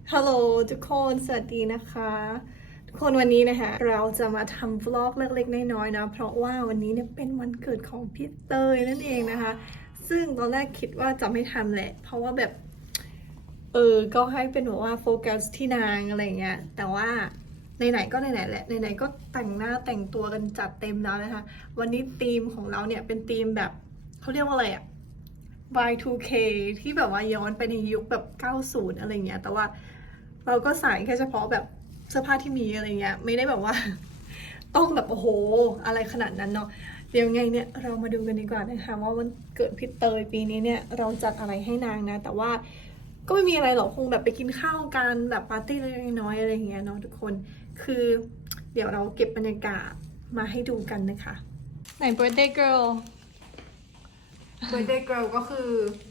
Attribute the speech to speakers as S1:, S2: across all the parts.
S1: ฮัลโหลทุกคนสวัสดีนะคะทุกคนวันนี้นะคะเราจะมาทำวล็อกเล็กๆน้อยๆนะเพราะว่าวันนี้เนี่ยเป็นวันเกิดของพี่เตยนั่นเองนะคะซึ่งตอนแรกคิดว่าจะไม่ทำแหละเพราะว่าแบบก็ให้เป็นแบบว่าโฟกัสที่นางอะไรเงี้ยแต่ว่าไหนๆก็ไหนๆแหละไหนๆก็แต่งหน้าแต่งตัวกันจัดเต็มแล้วนะคะวันนี้ธีมของเราเนี่ยเป็นธีมแบบเขาเรียกว่าอะไรอะ Y2K ที่แบบว่าย้อนไปในยุคแบบ90อะไรเงี้ยแต่ว่าเราก็ใส่แค่เฉพาะแบบเสื้อผ้าที่มีอะไรเงี้ยไม่ได้แบบว่า ต้องแบบโอ้โหอะไรขนาดนั้นเนาะเดี๋ยวไงเนี่ยเรามาดูกันดีกว่านะคะว่าวันเกิดพี่เตยปีนี้เนี่ยเราจัดอะไรให้นางนะแต่ว่าก็ไม่มีอะไรหรอกคงแบบไปกินข้าวกันแบบปาร์ตี้เล็กๆน้อยๆอะไรเงี้ยเนาะทุกคนคือเดี๋ยวเราเก็บบรรยากาศมาให้ดูกันนะคะไหน birthday girl
S2: birthday girl ก็คือ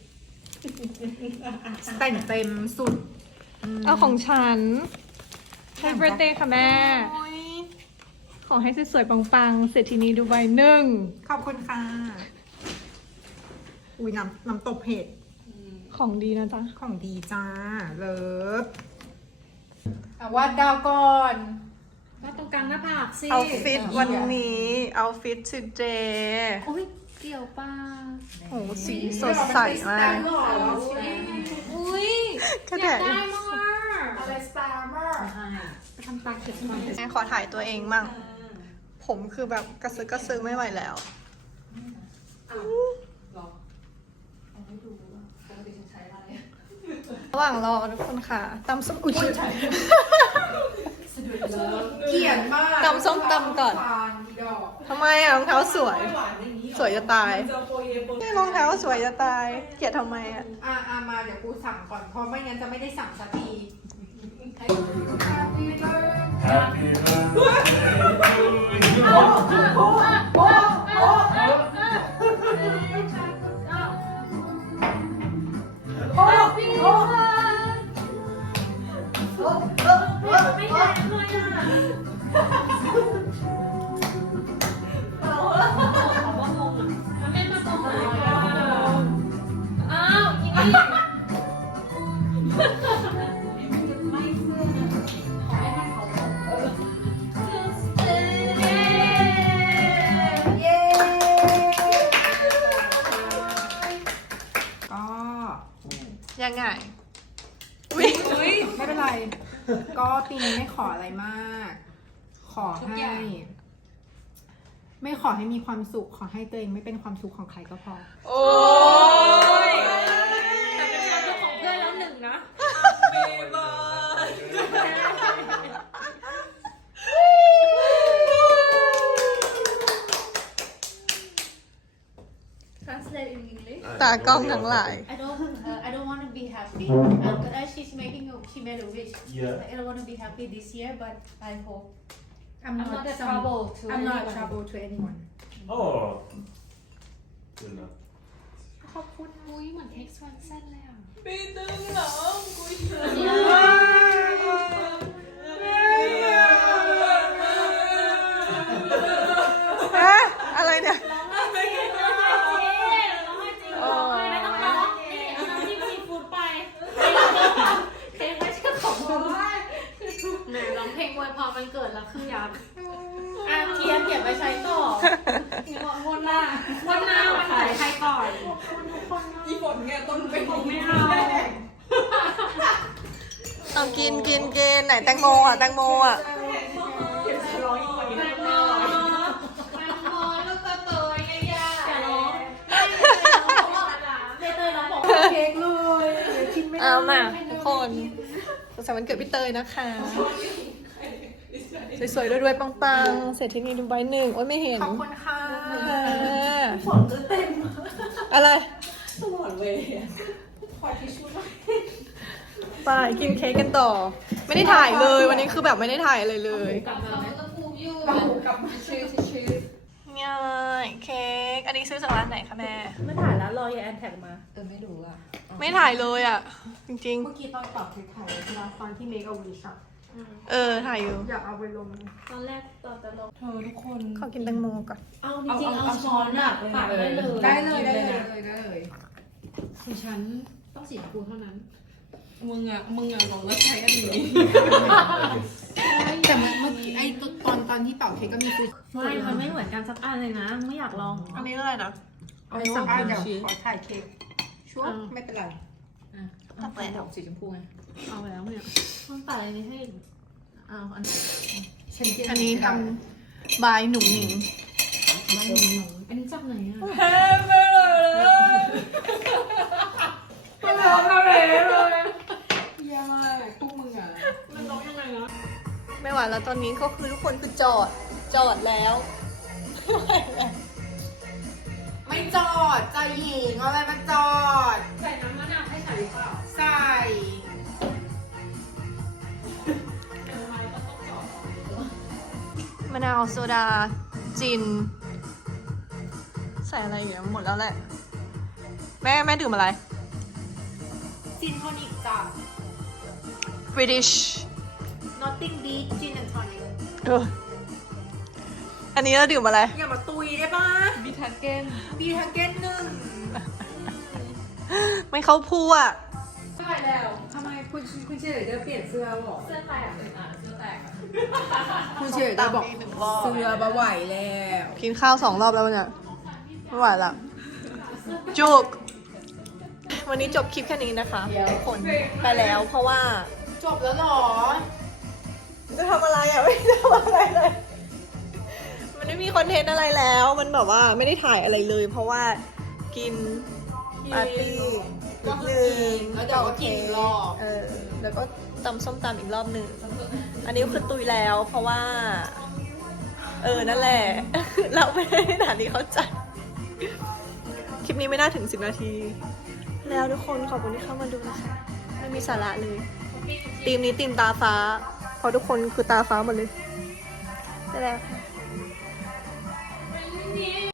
S2: แต่งเต็มสุด
S1: เอาของฉัน
S2: แข่ง
S1: Happy
S2: ปะ
S1: birthday ค่ะแม่ ขอให้สวยๆปังๆเศรษฐีนีดูใบหนึ่ง
S2: ขอบคุณค่ะ อุ้ยน้ำตบเห็ด
S1: ของดีนะจ๊ะ
S2: ของดีจ้า เลิฟวาดดาวก่อน
S3: ว่าตรงกลางหน้าผากสิ
S1: เอาฟิตวันนี้เอาฟิต today
S3: โอ้ยเกี่ยวป่า
S1: โอ้สีสดใสมาก
S3: อุ้ย
S1: ก็
S3: อยา
S1: แต่
S3: กได้มาก
S2: อะไรสตาร์เมอร์
S3: ไปทำตาเขียนก่อน
S1: แม่ขอถ่ายตัวเองมั่ง ผมคือแบบกระซึกไม่ไหวแล้ว ระหว่างรอทุกคนค่ะตำส้มอุ้ย
S2: เกลียดมาก
S1: ตำส้มตำก่อน ทำไมอ่ะรองเท้าสวย สวยจะตายนี่รองเท้าสวยจะตาย เกลียดทำไมอ่ะ
S2: มาเดี๋ยวกูสั่งก่อน เพราะไม่งั้นจะไม่ได้สั่งสักที
S4: Happy birthday to you.
S3: ไม่ได้เลยอ่ะมันไม่มาตรงไหนอ้าวยิงอีก
S2: ก็
S1: ยังไง
S2: ไม่เป็นไร ก็ปีนี้ไม่ขออะไรมาก ขอให้ ไม่ขอให้มีความสุข ขอให้ตัวเองไม่เป็นความสุขของใครก็พอ
S1: โอ้ย
S3: แต่เป็นความสุขของเพื่อนแล้วหนึ่งนะ Translate in English
S1: ตากล้องทั้งหลาย
S3: I don't want to be happy but as she made a wish
S4: Yeah.
S3: I don't want to be happy this year but I hope
S2: I'm
S3: I'm not a trouble to
S2: I'm not
S3: anyone.
S2: trouble to anyone
S4: Oh. Good enough.
S3: ขอบคุณมุ้ยเหมือนเท็กซ์วันเส้นเลยอ่ะ
S1: อะอะไรเนี่ย
S3: ร้องไห้จริงร้องไห้จริงร้องไห้ไม่ต้องร้องนี่เอาน้ำจิ้มซีฟู้ดไปเพลงไม่ใช่ของมึงหนูร้องเพลงอวยพรวันเกิดแล้วคือยับเทียนเก็บไว้ใช้ต่อวันหน้าวันเกิดใครก่อนอีฝนเนี่ยต้นเป็นของไม่เอา
S1: เอากินไหนแตงโมอ่ะแตงโมอ่ะ
S3: แตงโมแล้วก็เตยไงย่าอย่าร้องเตยร้องบอกว่า
S2: เค้กเลยเดี๋ยวกินไม่ได้
S1: เอามาทุกคนสุขสันต์วันเกิดพี่เตยนะคะ สวยๆรวยๆปังๆเศรษฐีนีดูใบหนึ่งโอ้ยไม่เห็น
S2: ขอบคุณค่ะ
S1: ฝนจะเต็มอะไรไปกินเค้กกันต่อ ไม่ได้ถ่ายเลยวันนี้คือแบบไม่ได้ถ่ายอะไรเลย
S3: กลับมาตะปูอยู่ชื่อ
S1: ง่ายเค้กอันนี้ซื้อจากร้านไหนคะแม่
S5: ไม่ถ่ายแล้วรอยายแอนแท็กมา
S3: ไม่รู้อ่ะ
S1: ไม่ถ่ายเลยอ่ะ จริง
S2: เมื่อกี้ตอนตอบคือถ่ายเวลาตอนที่เมกเอาวีช็อต
S1: ๆถ่ายอยู่
S2: อยากเอาไปลง
S5: ตอนแรกตอนตลก
S2: เธอทุกคน
S1: ขอกินแตงโมก่อน
S5: เอาจริงๆเอาช้อนอะปากได้เลย
S2: ได้เลย
S5: นะ
S2: ได้เลย
S5: ของฉันต้องสีชมพูเท่านั้น
S2: อ
S5: มึงอ่ะบอกว่าใช้อันนี้
S2: แต่เมื่อกี้ไอ้ตอนที่เป่าเค้กก็มีซื้อ
S3: ไม่มันไม่เหมือนกันสักอันเลยนะ ไม่อยากลอง
S1: อันนี้อะไรนะ
S2: เอาสักอันเดี๋ยวขอถ่ายเค้กชัวร์ไม่เป็นไร
S1: ตักแล้ว
S5: สีชมพูไง
S3: เอาแล้วเนี่ยต้องตัดอะไรนี้ให้เอาอันนี้
S1: อันนี้ทำบายหนุ่มหนิง
S3: อันนี้จากไหนอ่ะ
S2: แย่มากพวกมึงอ่ะ
S3: มันร้องยังไงนะ
S1: ไม่ไหวแล้วตอนนี้ก็คือทุกคนคือจอดแล้ว
S2: ไม่จอดใจหญิงเอาอะไรมาจอด
S3: ใส่น้ำมะนาวให้ใส่หรือเปล่า
S2: ใส่
S1: มะนาวโซดาจิน ใส่อะไรอย่างเงี้ยหมดแล้วแหละ แม่ดื่มอะไร
S3: จินโทนิกจ้ะ
S1: British
S3: Nothing beat gin and tonic
S1: อันนี้เราดื่มอะไร
S2: อย่ามาตุยได้ปะ
S5: บิทาเกน
S2: บีทาเกนหนึ่ง
S1: ไม่เข้าพูอ่ะ
S3: ใช่แล้ว
S2: ทำไมคุณเฉลยจะเปลี่ยนเสื้อบอก
S3: เสื้อแตกเลยนะเสื้อแตกอะ
S2: คุณเฉลยจะบอกเสื้อบะไหวแล้ว
S1: กินข้าว2 รอบแล้วเนี่ยไม่ไหวละจุก วันนี้จบคลิปแค่นี้นะคะทุกคนไปแล้วเพราะว่า
S2: จบแล้วเหรอ
S1: จะทำอะไรอ่ะ ไม่ได้ทำอะไรเลย มันไม่มีคอนเทนต์อะไรแล้ว มันแบบว่าไม่ได้ถ่ายอะไรเลย เพราะว่ากินปาร์ตี้
S2: ก็
S1: ห
S2: คือ
S1: นึ่
S2: กิ
S1: ง
S2: นแล้วเดี๋ยวก็กินอีกรอบ
S1: แล้วก็ตำส้มตำอีกรอบหนึ่ง อันนี้คือตุยแล้ว เพราะว่า นั่นแหละ เราไม่ได้ฐานที่เขาจัด คลิปนี้ไม่น่าถึง10 นาที แล้วทุกคนขอบคุณที่เข้ามาดูนะคะ ไม่มีสาระเลย ทีมนี้ทีมตาฟ้า เพราะทุกคนคือตาฟ้าหมดเลยได้แล้วค่ะ